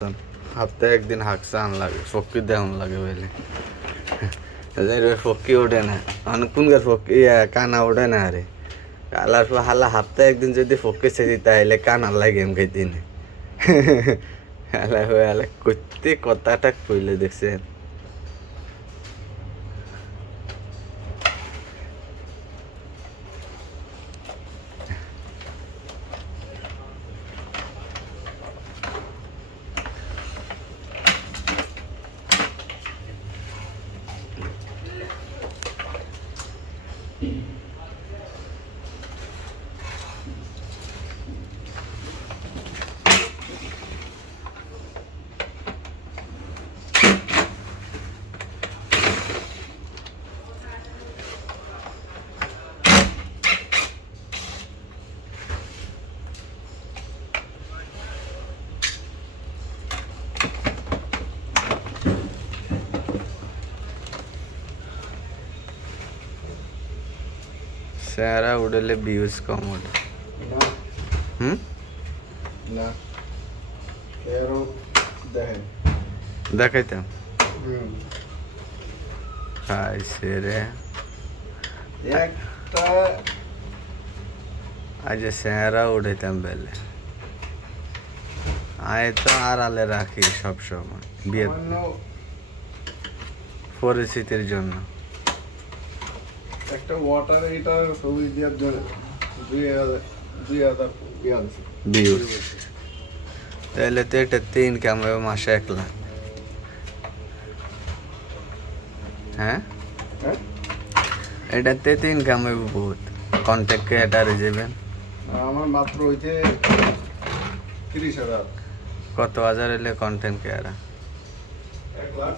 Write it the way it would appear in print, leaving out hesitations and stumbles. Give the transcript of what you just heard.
সপ্তাহে একদিন হাঁকসান লাগে ফক্কি দেহন লাগে বলে ফক্কি ওঠে না কোনকার ফক্কি কানা ওঠে না আরে কালার হালা সপ্তাহে একদিন যদি ফক্কি ছেড়ি তাহলে কানা লাগে গেম খাইতে না হালা হয়ে হালা করতে কথাটা কইলে দেখছেন চেহারা উঠলে ভিউজ কম ওঠে না এরও দেখেন দেখাইতাম খাইছে রে একটা আজ চেহারা উঠাইতাম বেলে আয় তো আড়ালে রাখি সবসময় বিয়ে সামান্য পরিস্থিতির জন্য একটা ওয়াটার হিটার ছবি দেওয়ার জন্য 2000 ভিউজ তাহলে তো এটা 3 কামাবে মাসে 1 লাখ হ্যাঁ হ্যাঁ এটাতে 3 কামাবে বহুত কন্ট্যাক্ট ক্রিয়েটারে যাবেন আমার মাত্র হইছে 30,000 কত হাজার এলে কন্টেন্ট ক্রিয়েটার 1 লাখ